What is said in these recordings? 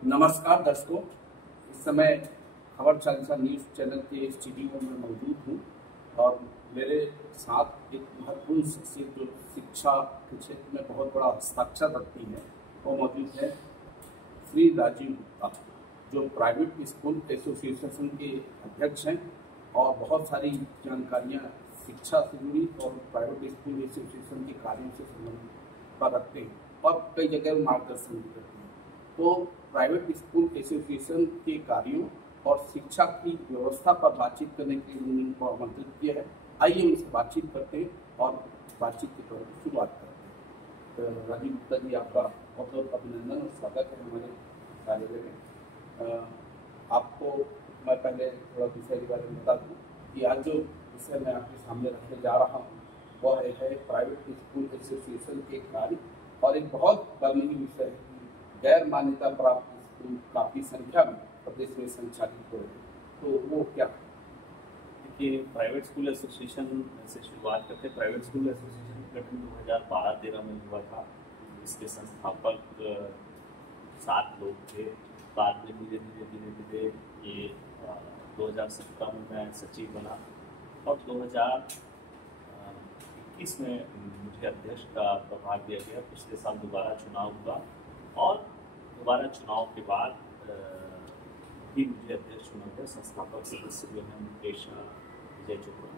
नमस्कार दर्शकों, इस समय खबर चालीसा न्यूज़ चैनल के स्टूडियो में मौजूद हूँ और मेरे साथ एक महत्वपूर्ण शख्सियत जो शिक्षा के क्षेत्र में बहुत बड़ा हस्ताक्षर रखती है वो मौजूद है श्री राजीव गुप्ता, जो प्राइवेट स्कूल एसोसिएशन के अध्यक्ष हैं और बहुत सारी जानकारियाँ शिक्षा से जुड़ी और प्राइवेट स्कूल एसोसिएशन के कार्यों से संबंधित पर रखते हैं और कई जगह मार्गदर्शन भी करते हैं। तो प्राइवेट स्कूल एसोसिएशन के कार्यों और शिक्षा की व्यवस्था पर बातचीत करने के लिए उन्होंने उनको आमंत्रित किया है। आइए उनसे बातचीत करते हैं और बातचीत की शुरुआत करते हैं। तो राजीव गुप्ता जी, आपका बहुत बहुत अभिनंदन और स्वागत है हमारे कार्यालय में। आपको मैं पहले थोड़ा विषय के बारे में बता दूँ कि आज जो विषय मैं आपके सामने रखने जा रहा हूँ वह है प्राइवेट स्कूल एसोसिएशन के कार्य और एक बहुत बर्निंग विषय है। गैर मान्यता प्राप्त स्कूल काफ़ी संख्या में प्रदेश में संचालित हो रहे हैं, तो वो क्या? देखिए, प्राइवेट स्कूल एसोसिएशन से शुरुआत करते। प्राइवेट स्कूल एसोसिएशन का गठन 2012-13 में हुआ था। इसके संस्थापक 7 लोग थे। बाद में धीरे धीरे ये 2017 में मैं सचिव बना और 2021 में मुझे अध्यक्ष का प्रभार दिया गया। पिछले साल दोबारा चुनाव हुआ और दोबारा चुनाव के बाद भी मुझे अध्यक्ष चुना गया। संस्थापक सदस्य जो हैं मुकेश विजय चोपड़ा।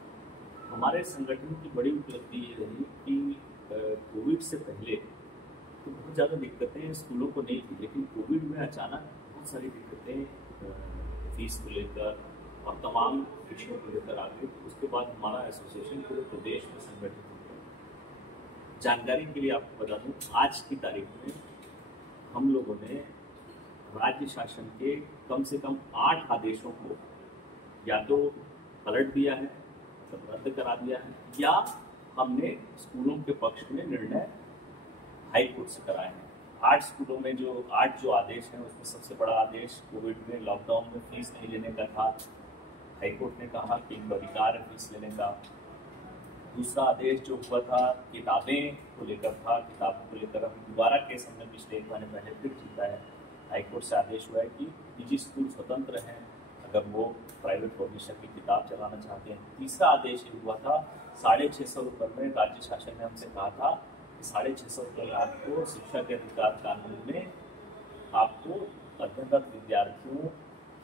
हमारे संगठन की बड़ी उपलब्धि ये रही कि कोविड से पहले तो बहुत ज़्यादा दिक्कतें स्कूलों को नहीं थी, लेकिन कोविड में अचानक बहुत सारी दिक्कतें फीस को लेकर और तमाम विषयों को लेकर आ गई। तो उसके बाद हमारा एसोसिएशन पूरे प्रदेश में संगठित हो गया। जानकारी के लिए आपको बता दूँ, आज की तारीख में हम लोगों ने राज्य शासन के कम से कम 8 आदेशों को या तो पलट दिया है, मतलब रद्द करा दिया है, या हमने स्कूलों के पक्ष में निर्णय हाई कोर्ट से कराए हैं। 8 स्कूलों में जो 8 आदेश हैं उसमें सबसे बड़ा आदेश कोविड में लॉकडाउन में फीस नहीं लेने का था। हाई कोर्ट ने कहा कि इनको अधिकार है फीस लेने का। दूसरा आदेश जो हुआ था किताबें को लेकर था। किताबों को लेकर हम दोबारा केस हमने पिछले 1 महीने पहले फिर जीता है। हाईकोर्ट से आदेश हुआ है कि निजी स्कूल स्वतंत्र हैं अगर वो प्राइवेट पब्लिशर की किताब चलाना चाहते हैं। तीसरा आदेश ये हुआ था 650 रुपये में राज्य शासन ने हमसे कहा था कि 650 रुपये आपको शिक्षा के अधिकार कानून में आपको अध्ययनरत विद्यार्थियों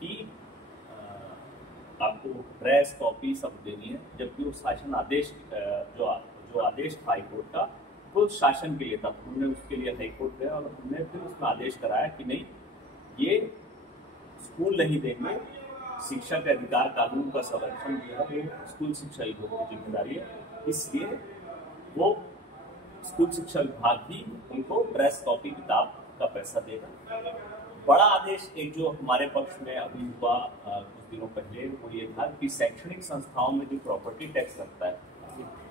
की आपको ड्रेस कॉपी सब देनी है, जबकि वो शासन आदेश जो आदेश था हाईकोर्ट का वो शासन के लिए था। हमने उसके लिए हाईकोर्ट गए और हमने फिर उसमें आदेश कराया कि नहीं, ये स्कूल नहीं देंगे। शिक्षा के अधिकार कानून का संरक्षण जो है वो स्कूल शिक्षा विभाग की जिम्मेदारी है, इसलिए वो स्कूल शिक्षा विभाग ही उनको ड्रेस कॉपी किताब का पैसा देगा। बड़ा आदेश एक जो हमारे पक्ष में अभी हुआ कुछ दिनों पहले वो ये था कि शैक्षणिक संस्थाओं में जो प्रॉपर्टी टैक्स लगता है,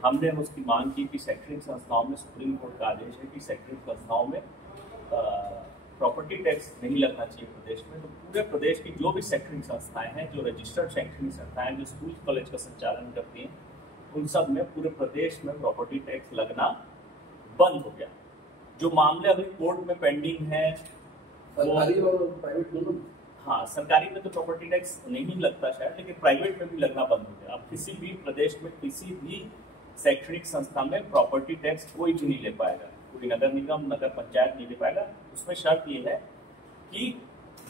हमने उसकी मांग की कि शैक्षणिक संस्थाओं में सुप्रीम कोर्ट का आदेश है कि शैक्षणिक संस्थाओं में प्रॉपर्टी टैक्स नहीं लगना चाहिए प्रदेश में। तो पूरे प्रदेश की जो भी शैक्षणिक संस्थाएं हैं, जो रजिस्टर्ड शैक्षणिक संस्थाएं जो स्कूल कॉलेज का संचालन करती हैं, उन सब में पूरे प्रदेश में प्रॉपर्टी टैक्स लगना बंद हो गया। जो मामले अभी कोर्ट में पेंडिंग है सरकारी और प्राइवेट दोनों? हाँ, सरकारी में तो प्रॉपर्टी टैक्स नहीं लगता शायद, लेकिन प्राइवेट में भी लगना बंद हो गया। अब किसी भी प्रदेश में किसी भी शैक्षणिक संस्था में प्रॉपर्टी टैक्स कोई भी नहीं ले पाएगा, कोई नगर निगम नगर पंचायत नहीं ले पाएगा। उसमें शर्त ये है कि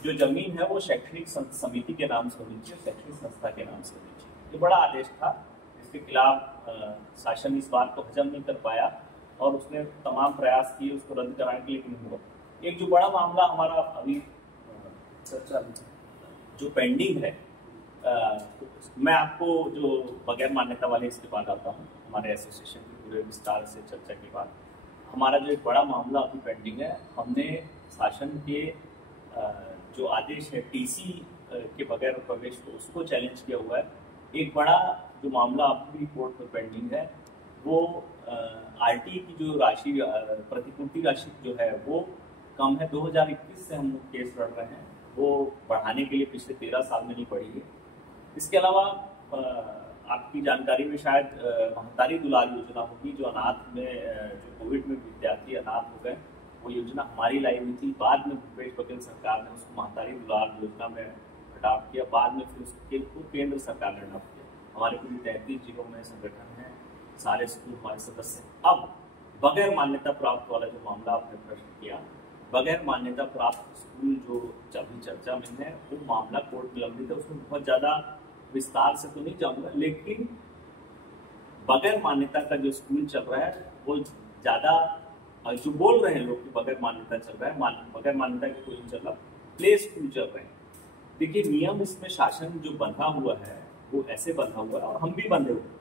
जो जमीन है वो शैक्षणिक समिति के नाम से होनी चाहिए, शैक्षणिक संस्था के नाम से होनी चाहिए। ये बड़ा आदेश था, इसके खिलाफ शासन इस बात को हजम नहीं कर पाया और उसने तमाम प्रयास किए उसको रद्द कराने के लिए, नहीं हुआ। एक जो बड़ा मामला हमारा अभी चर्चा जो पेंडिंग है, मैं आपको जो बगैर मान्यता वाले इसके बाद आता हूँ। हमारे एसोसिएशन के पूरे विस्तार से चर्चा के बाद हमारा जो एक बड़ा मामला अभी पेंडिंग है, हमने शासन के जो आदेश है टीसी के बगैर प्रवेश को उसको चैलेंज किया हुआ है। एक बड़ा जो मामला अभी कोर्ट में पेंडिंग है वो आरटी की जो राशि प्रतिपूर्ति राशि जो है वो कम है। 2021 से हम लोग केस लड़ रहे हैं, वो बढ़ाने के लिए पिछले 13 साल में नहीं बढ़ी है। इसके अलावा आपकी जानकारी में शायद महतारी दुलार योजना होगी, जो अनाथ में जो कोविड में विद्यार्थी अनाथ हो गए वो योजना हमारी लाई हुई थी, बाद में भूपेश बघेल सरकार ने उसको महतारी दुलार योजना में अडॉप्ट किया, बाद में फिर उसको केंद्र सरकार ने अडॉप्ट किया। हमारे पूरी 33 जिलों में संगठन है, सारे स्कूल हमारे सदस्य हैं। अब बगैर मान्यता प्राप्त वाला जो मामला आपने प्रश्न किया, बगैर मान्यता प्राप्त स्कूल जो अभी चर्चा में है, वो मामला कोर्ट में लंबित है। उसमें बहुत ज़्यादा विस्तार से तो नहीं जाऊँगा, लेकिन बगैर मान्यता का जो स्कूल चल रहा है वो ज़्यादा जो बोल रहे हैं लोग कि बगैर मान्यता चल रहा है, बगैर मान्यता की कोई नहीं चल रहा, प्ले स्कूल चल रहे हैं। देखिए नियम इसमें शासन जो बंधा हुआ है वो ऐसे बंधा हुआ है, और हम भी बंधे हुए हैं।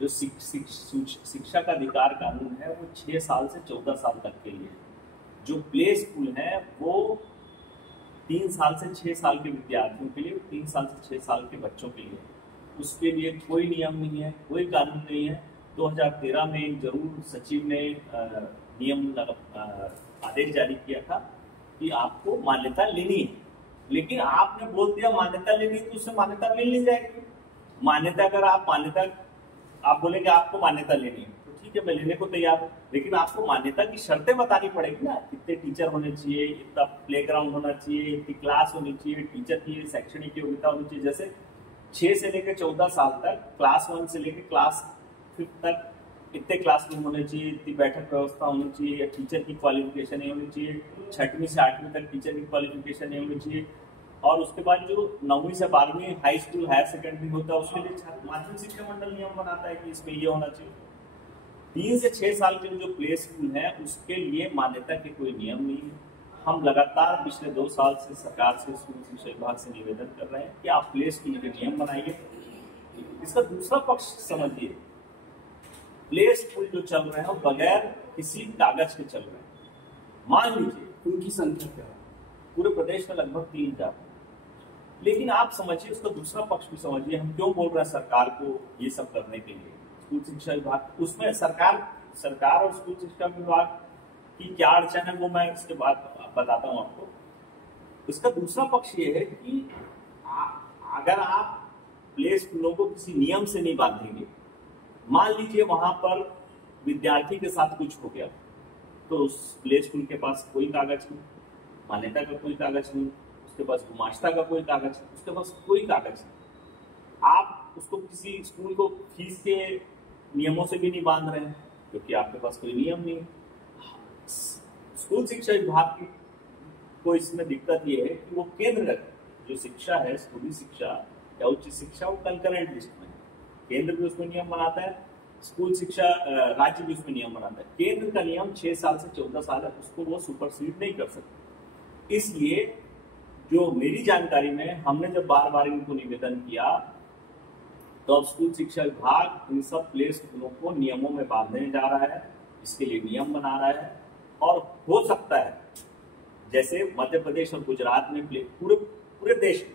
जो शिक्षा का अधिकार कानून है वो 6 साल से 14 साल तक के लिए, जो प्ले स्कूल है वो 3 साल से 6 साल के विद्यार्थियों के लिए, 3 साल से 6 साल के बच्चों के लिए, उसके लिए कोई नियम नहीं है, कोई कानून नहीं है। 2013 में जरूर सचिव ने नियम आदेश जारी किया था कि आपको मान्यता लेनी है, लेकिन आपने बोल दिया मान्यता लेनी तो उससे मान्यता मिल नहीं जाएगी। मान्यता अगर आप बोलेंगे आपको मान्यता लेनी है तो ठीक है, मैं लेने को तैयार हूँ, लेकिन आपको मान्यता की शर्तें बतानी पड़ेगी ना। कितने टीचर होने चाहिए, इतना प्लेग्राउंड होना चाहिए, इतनी क्लास होनी चाहिए, टीचर की शैक्षणिक योग्यता होनी चाहिए। जैसे 6 से लेकर 14 साल तक, क्लास 1 से लेकर क्लास 5 तक इतने क्लासरूम होने चाहिए, इतनी बैठक व्यवस्था होनी चाहिए, टीचर की क्वालिफिकेशन नहीं होनी चाहिए, 6वीं से 8वीं तक टीचर की क्वालिफिकेशन नहीं होनी चाहिए, और उसके बाद जो 9वीं से 12वीं हाई स्कूल हायर सेकेंडरी होता है उसके लिए माध्यमिक शिक्षा मंडल नियम बनाता है कि इसमें ये होना चाहिए। 3 से 6 साल के जो प्ले स्कूल है उसके लिए मान्यता के कोई नियम नहीं है। हम लगातार पिछले 2 साल से सरकार से, स्कूल शिक्षा विभाग से निवेदन कर रहे हैं कि आप प्ले स्कूल के नियम बनाइए। इसका दूसरा पक्ष समझिए, प्ले स्कूल जो चल रहे हैं बगैर किसी कागज के चल रहे हैं। मान लीजिए उनकी संख्या क्या है? पूरे प्रदेश में लगभग 3000, लेकिन आप समझिए उसका दूसरा पक्ष भी समझिए। हम क्यों बोल रहे हैं सरकार को ये सब करने के लिए? स्कूल शिक्षा विभाग, उसमें सरकार और स्कूल शिक्षा विभाग की क्या अड़चन है वो मैं इसके बाद बताता हूँ आपको। इसका दूसरा पक्ष ये है कि अगर आप प्ले स्कूलों को किसी नियम से नहीं बांधेंगे, मान लीजिए वहां पर विद्यार्थी के साथ कुछ हो गया तो उस प्ले स्कूल के पास कोई कागज नहीं, मान्यता का कोई कागज नहीं, उसके पास गुमाश्ता का कोई कागज नहीं, उसके पास कोई कागज नहीं। आप उसको किसी स्कूल को फीस के नियमों से भी नहीं बांध रहे हैं क्योंकि आपके पास कोई नियम नहीं। स्कूल शिक्षा विभाग की को इसमें दिक्कत ये है कि वो केंद्र जो शिक्षा है, स्कूली शिक्षा या उच्च शिक्षा, वो कंकरेंट लिस्ट में है। केंद्र भी उसमें नियम बनाता है, स्कूल शिक्षा राज्य भी उसमें नियम बनाता है। केंद्र का नियम 6 साल से 14 साल है, उसको वो सुपरसीड नहीं कर सकते। इसलिए जो मेरी जानकारी में, हमने जब बार बार इनको निवेदन किया तो अब स्कूल शिक्षा विभाग इन सब प्ले स्कूलों को नियमों में बांधने जा रहा है, इसके लिए नियम बना रहा है। और हो सकता है जैसे मध्य प्रदेश और गुजरात में पूरे देश में,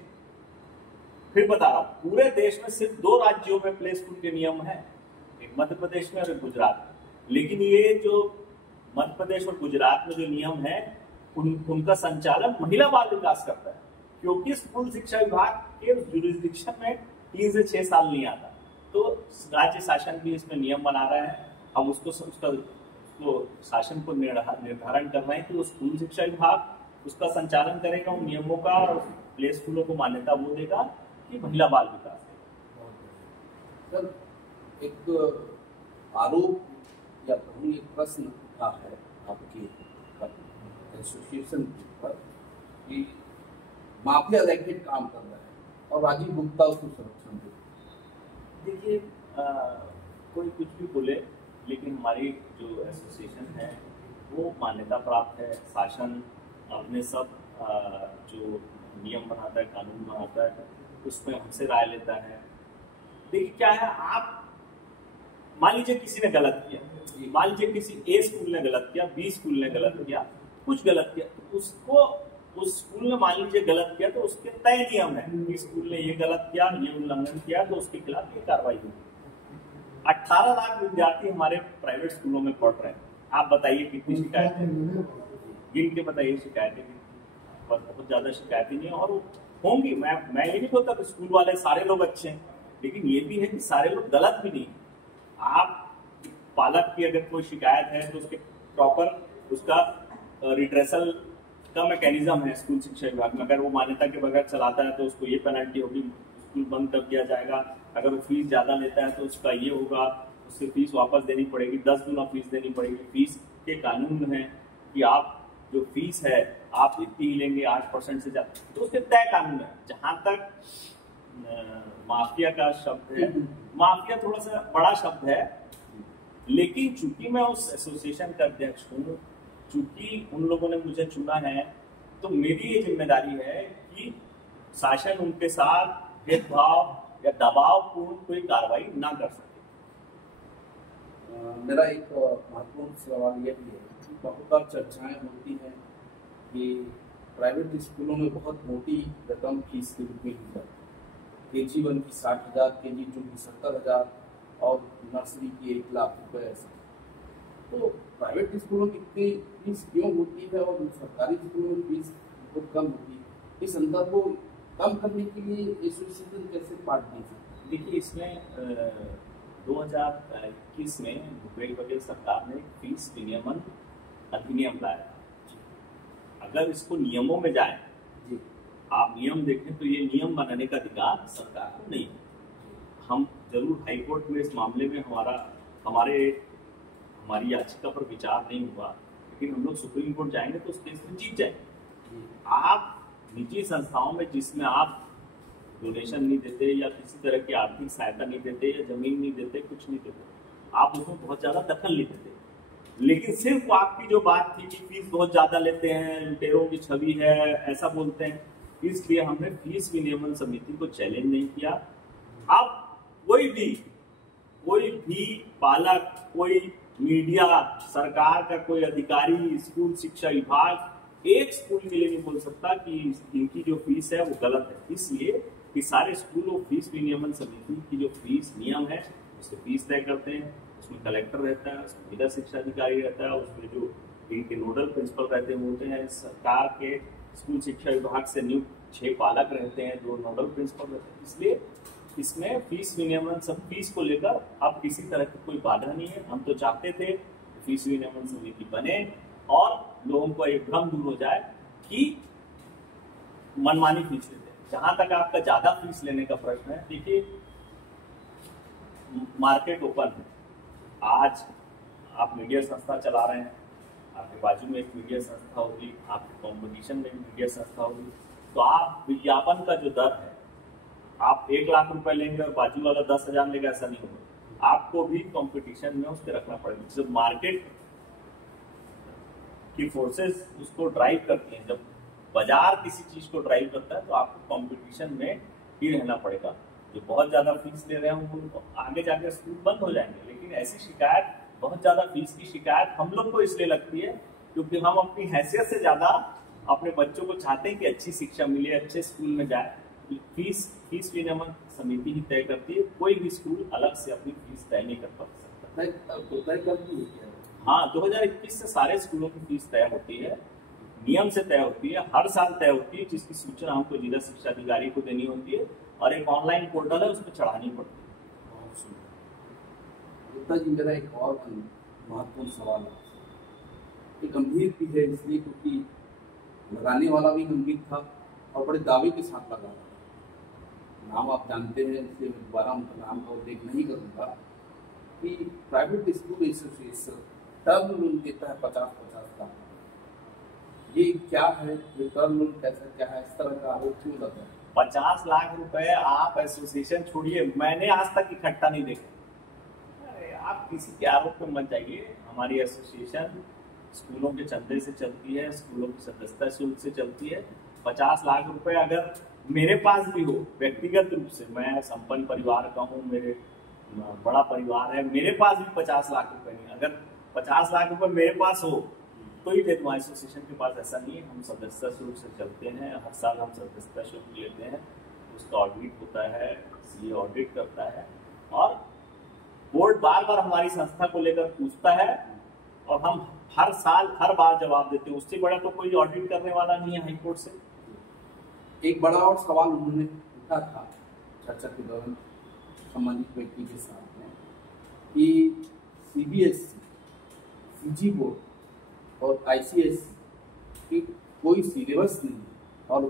फिर बता रहा हूँ, पूरे देश में सिर्फ 2 राज्यों में प्ले स्कूल के नियम है, एक मध्य प्रदेश में और एक गुजरात में। लेकिन ये जो मध्य प्रदेश और गुजरात में जो नियम है उनका संचालन महिला बाल विकास करता है, क्योंकि स्कूल शिक्षा विभाग के ज्यूरिसडिक्शन में 3 से 6 साल नहीं आता। तो राज्य शासन भी इसमें नियम बना रहा है। हम उसको शासन को निर्धारण कर रहे हैं कि वो स्कूल शिक्षा विभाग उसका संचालन करेगा, उन नियमों का, और प्ले स्कूलों को मान्यता वो देगा कि महिला बाल विकास है। सर, एक आरोप या कहूँ एक प्रश्न उठा है आपकी एसोसिएशन के ऊपर कि माफिया रैकेट काम कर रहा है और राजीव गुप्ता उसको संरक्षण दे। देखिए कोई कुछ भी बोले, लेकिन हमारी जो एसोसिएशन है वो मान्यता प्राप्त है। शासन अपने सब जो नियम बनाता है, कानून बनाता है, उसमें हमसे राय लेता है। देखिए क्या है, आप मान लीजिए किसी ने गलत किया, मान लीजिए किसी ए स्कूल ने गलत किया, बी स्कूल ने गलत किया, कुछ गलत किया, तो उसको उस स्कूल ने मान लीजिए गलत किया तो उसके तय नियम है कि स्कूल ने ये गलत किया, ये उल्लंघन किया तो उसके खिलाफ ये कार्रवाई होगी। 18 लाख विद्यार्थी हमारे प्राइवेट स्कूलों में पढ़ रहे हैं। आप बताइए कितनी शिकायतें, गिन के बताइए शिकायतें। बहुत ज्यादा शिकायतें नहीं है और होंगी। मैं ये नहीं बोलता कि स्कूल वाले सारे लोग अच्छे हैं, लेकिन ये भी है कि सारे लोग गलत भी नहीं। आप पालक की अगर कोई शिकायत है तो उसके प्रॉपर उसका रिड्रेसल का मैकेनिज्म है स्कूल शिक्षा विभाग में। अगर वो मान्यता के बगैर चलाता है तो उसको ये पेनल्टी होगी, स्कूल बंद कर दिया जाएगा। अगर वो फीस ज़्यादा लेता है तो उसका ये होगा, उससे फीस वापस देनी पड़ेगी, 10 गुना फीस देनी पड़ेगी। फीस के कानून है कि आप जो फीस है आप इतनी ही लेंगे, 8% से ज़्यादा, तो उसके तय कानून है। जहाँ तक माफिया का शब्द है, माफिया थोड़ा सा बड़ा शब्द है, लेकिन चूंकि मैं उस एसोसिएशन का अध्यक्ष हूँ, चूंकि उन लोगों ने मुझे चुना है, तो मेरी ये जिम्मेदारी है कि शासन उनके साथ भेदभाव या दबावपूर्ण कोई कार्रवाई ना कर सके। मेरा एक महत्वपूर्ण सवाल ये भी है कि बहुत बार चर्चाएं होती हैं कि प्राइवेट स्कूलों में बहुत मोटी रकम फीस के रूप में ली जाती है। KG1 की 60,000, KG2 की 70,000 और नर्सरी की 1 लाख रुपए ऐसा। तो प्राइवेट स्कूलों की इतनी फीस क्यों होती है और सरकारी स्कूलों में फीस बहुत कम होती है? इस अंतर को कम करने के लिए एसोसिएशन कैसे पार्ट दे सकते हैं? देखिए, इसमें 2021 में भूपेश बघेल सरकार ने फीस विनियमन अधिनियम लाया। अगर इसको नियमों में जाए, आप नियम देखें तो ये नियम बनाने का अधिकार सरकार को नहीं है। हम जरूर हाईकोर्ट में इस मामले में हमारी याचिका पर विचार नहीं हुआ, लेकिन हम लोग सुप्रीम कोर्ट जाएंगे तो उस केस में जीत जाएंगे। आप निजी संस्थाओं में जिसमें आप डोनेशन नहीं देते या किसी तरह की आर्थिक सहायता नहीं देते या जमीन नहीं देते, कुछ नहीं देते, आप उसमें बहुत ज़्यादा दखल नहीं देते, लेकिन सिर्फ आपकी जो बात थी कि फीस बहुत ज़्यादा लेते हैं, लुटेरों की छवि है, ऐसा बोलते हैं, इसलिए हमने फीस विनियमन समिति को चैलेंज नहीं किया। अब कोई भी पालक, कोई मीडिया, सरकार का कोई अधिकारी, स्कूल शिक्षा विभाग एक स्कूल के लिए नहीं बोल सकता कि इनकी जो फीस है वो गलत है। इसलिए कि सारे स्कूलों फीस विनियमन समिति की जो फीस नियम है उससे फीस तय करते हैं। उसमें कलेक्टर रहता है, उसमें जिला शिक्षा अधिकारी रहता है, उसमें जो इनके नोडल प्रिंसिपल रहते हैं होते हैं, सरकार के स्कूल शिक्षा विभाग से नियुक्त 6 पालक रहते हैं, 2 नोडल प्रिंसिपल रहते हैं। इसलिए इसमें फीस विनियमन सब फीस को लेकर अब किसी तरह की कोई बाधा नहीं है। हम तो चाहते थे फीस विनियमन समिति बने और लोगों को एक भ्रम दूर हो जाए कि मनमानी फीस लेते हैं। जहां तक आपका ज्यादा फीस लेने का प्रश्न है, देखिए मार्केट ओपन है। आज आप मीडिया संस्था चला रहे हैं, आपके बाजू में एक मीडिया संस्था होगी, आपके कॉम्पिटिशन में मीडिया संस्था होगी, तो आप विज्ञापन का जो दर है, आप 1 लाख रुपए लेंगे और बाजू वाला 10,000 लेगा, ऐसा नहीं होगा। आपको भी कंपटीशन में उसके रखना पड़ेगा। जब मार्केट की फोर्सेस उसको ड्राइव करती हैं, जब बाजार किसी चीज को ड्राइव करता है, तो आपको कंपटीशन में ही रहना पड़ेगा। जो बहुत ज्यादा फीस ले रहे हैं उनको आगे जाकर स्कूल बंद हो जाएंगे। लेकिन ऐसी शिकायत, बहुत ज्यादा फीस की शिकायत हम लोग को इसलिए लगती है क्योंकि हम अपनी हैसियत से ज्यादा अपने बच्चों को चाहते हैं कि अच्छी शिक्षा मिले, अच्छे स्कूल में जाए। फीस विनियमन समिति ही तय करती है, कोई भी स्कूल अलग से अपनी फीस तय नहीं कर सकता। हाँ, 2021 से सारे स्कूलों की फीस तय होती है, नियम से तय होती है, हर साल तय होती है, जिसकी सूचना हमको जिला शिक्षा अधिकारी को देनी होती है और एक ऑनलाइन पोर्टल है, उस पर चढ़ानी पड़ती है। गुप्ता जी, मेरा एक और महत्वपूर्ण सवाल है, ये गंभीर भी है इसलिए क्योंकि लगाने वाला भी गंभीर था और बड़े दावे के साथ लगा रहा था। नाम आप जानते हैं, इसलिए मैं दोबारा उनका नाम का उल्लेख नहीं करूँगा कि private school association term loan देता है 50-50 लाख। ये क्या है, ये टर्म लोन कैसा क्या है, इस तरह का आरोप क्यों लगा है? 50 लाख रुपए आप एसोसिएशन छोड़िए, मैंने आज तक इकट्ठा नहीं देखा। आप किसी के आरोप पे मत जाइए। हमारी एसोसिएशन स्कूलों के चंदे से चलती है, स्कूलों की सदस्यता शुल्क से चलती है। 50 लाख रुपए अगर मेरे पास भी हो व्यक्तिगत रूप से, मैं संपन्न परिवार का हूँ, मेरे बड़ा परिवार है, मेरे पास भी 50 लाख रुपए नहीं, अगर 50 लाख रुपए मेरे पास हो तो ही दे दूँ। एसोसिएशन के पास ऐसा नहीं है, हम सदस्यता शुल्क से चलते हैं, हर साल हम सदस्यता शुल्क लेते हैं, उसका ऑडिट होता है, सीए ऑडिट करता है और बोर्ड बार बार हमारी संस्था को लेकर पूछता है और हम हर साल हर बार जवाब देते हैं। उससे बड़ा तो कोई ऑडिट करने वाला नहीं है हाईकोर्ट से। एक बड़ा और सवाल उन्होंने उठा था चर्चा के दौरान संबंधित व्यक्ति के साथ में कि CBSE, CG बोर्ड और ICS की कोई सिलेबस नहीं है, और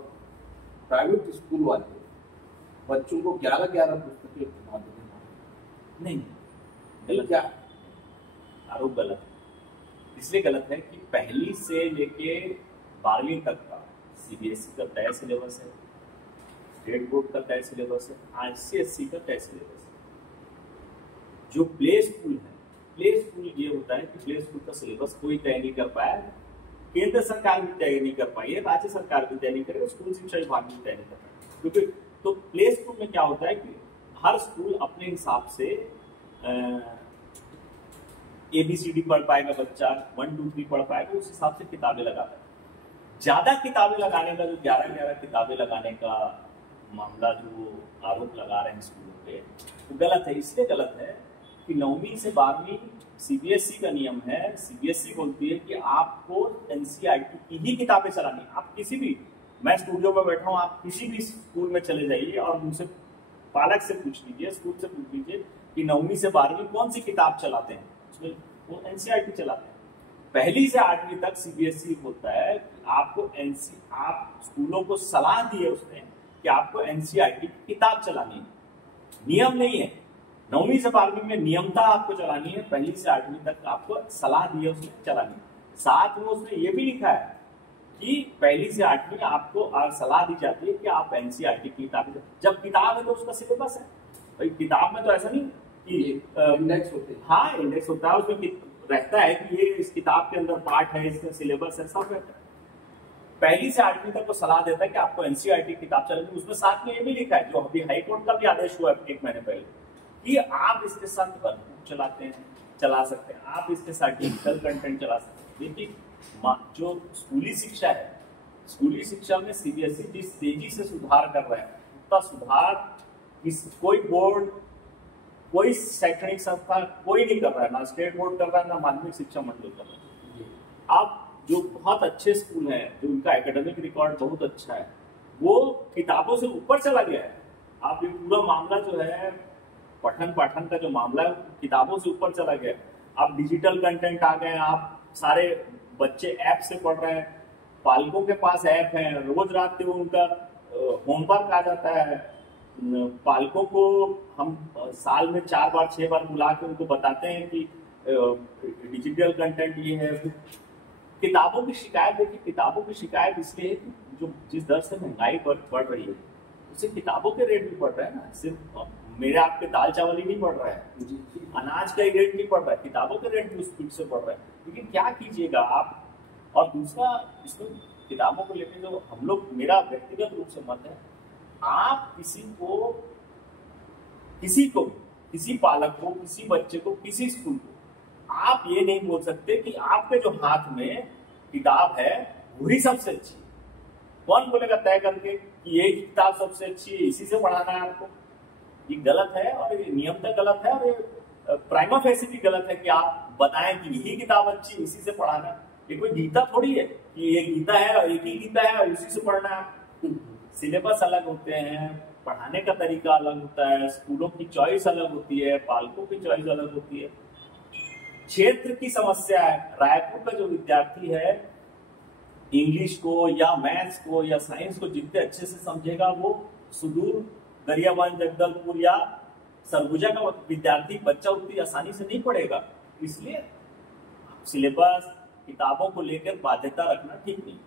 प्राइवेट स्कूल वाले बच्चों को 11-11 पुस्तकें उठा देते हैं। नहीं, गलत क्या? आरोप गलत है। इसलिए गलत है कि पहली से लेके 12वीं तक का CBSE का तय सिलेबस है, स्टेट बोर्ड का तय सिलेबस है, ICSE का तय सिलेबस है। जो प्ले स्कूल है, प्ले स्कूल ये होता है कि प्ले स्कूल का सिलेबस कोई तय नहीं कर पाया, केंद्र सरकार भी तय नहीं कर पाई है, राज्य सरकार भी तय नहीं करे, स्कूल शिक्षा विभाग भी तय नहीं कर पाया। क्योंकि तो प्ले स्कूल में क्या होता है कि हर स्कूल अपने हिसाब से ABCD पढ़ पाएगा, बच्चा 1 2 3 पढ़ पाएगा, उस हिसाब से किताबें लगाता है। ज्यादा किताबें लगाने का, जो 11-11 किताबें लगाने का मामला जो आरोप लगा रहे हैं स्कूलों पे, वो गलत है। इसलिए गलत है कि 9वीं से 12वीं CBSE का नियम है, CBSE बोलती है कि आपको NCERT की ही किताबें चलानी। आप किसी भी, मैं स्टूडियो में बैठा हूँ, आप किसी भी स्कूल में चले जाइए और मुझसे पालक से पूछ लीजिए, स्कूल से पूछ लीजिए कि 9वीं से 12वीं कौन सी किताब चलाते हैं, उसमें वो NCERT चलाते हैं। पहली से 8वीं तक CBSE होता है कि आपको आप स्कूलों को सलाह दी है उसने कि आपको NCERT की किताब चलानी है, नियम नहीं है। 9वीं से 12वीं में नियमता आपको चलानी है, पहली से 8वीं तक आपको सलाह दी है उसने चलानी है। साथ में उसने ये भी लिखा है कि पहली से 8वीं आपको सलाह दी जाती है कि आप NCERT की किताब, जब किताब है तो उसका सिलेबस है। भाई किताब में तो ऐसा नहीं कि इंडेक्स होते हैं। हाँ, इंडेक्स होता है, उसमें रहता है कि ये इस किताब के अंदर पार्ट है, इसका सिलेबस है, सब रहता है। पहली से 8वीं तक वो सलाह देता है कि आपको NCERT की किताब चलानी। उसमें साथ में ये भी लिखा है, जो अभी हाई कोर्ट का भी आदेश हुआ है 1 महीने पहले, कि आप इसके साथ वर्कबुक चला सकते हैं, आप इसके साथ डिजिटल कंटेंट चला सकते हैं। लेकिन जो स्कूली शिक्षा है, स्कूली शिक्षा में CBSE जिस तेजी से सुधार कर रहा है, उतना सुधार कोई बोर्ड, कोई शैक्षणिक संस्था कोई नहीं कर रहा है, ना स्टेट बोर्ड कर रहा है, ना माध्यमिक शिक्षा मंडल कर रहा है। अब जो बहुत अच्छे स्कूल हैं, जो उनका एकेडमिक रिकॉर्ड बहुत अच्छा है, वो किताबों से ऊपर चला गया है। आप ये पूरा मामला जो है पठन पाठन का जो मामला है, किताबों से ऊपर चला गया। अब डिजिटल कंटेंट आ गए, आप सारे बच्चे ऐप से पढ़ रहे हैं, पालकों के पास ऐप है, रोज रात को उनका होमवर्क आ जाता है। पालकों को हम साल में 4 बार 6 बार बुला के उनको बताते हैं कि डिजिटल कंटेंट ये है। किताबों की शिकायत, देखिए किताबों की शिकायत इसलिए है कि जो जिस दर से महंगाई बढ़ रही है, उससे किताबों के रेट भी बढ़ रहे हैं ना। सिर्फ मेरे आपके दाल चावल ही नहीं बढ़ रहा है, अनाज का रेट नहीं बढ़ रहा है, किताबों के रेट भी उस स्पीड से बढ़ रहा है। लेकिन क्या कीजिएगा आप। और दूसरा, इसमें किताबों को लेकर जो हम लोग, मेरा व्यक्तिगत रूप से मत है, आप किसी पालक को, किसी बच्चे को, किसी स्कूल को आप ये नहीं बोल सकते कि आपके जो हाथ में किताब है वही सबसे अच्छी है। कौन बोलेगा तय करके कि ये किताब सबसे अच्छी है, इसी से पढ़ाना है आपको? ये गलत है, और ये नियम तक गलत है, और ये प्राइमा फेसी भी गलत है कि आप बताएं कि यही किताब अच्छी, इसी से पढ़ाना है। ये कोई गीता थोड़ी है कि ये गीता है और एक ही गीता है और उसी से पढ़ना है। सिलेबस अलग होते हैं, पढ़ाने का तरीका अलग होता है, स्कूलों की चॉइस अलग होती है, पालकों की चॉइस अलग होती है, क्षेत्र की समस्या है। रायपुर का जो विद्यार्थी है, इंग्लिश को या मैथ्स को या साइंस को जितने अच्छे से समझेगा, वो सुदूर गरियाबंद, जगदलपुर या सरगुजा का विद्यार्थी बच्चा उतनी आसानी से नहीं पढ़ेगा। इसलिए सिलेबस, किताबों को लेकर बाध्यता रखना ठीक नहीं।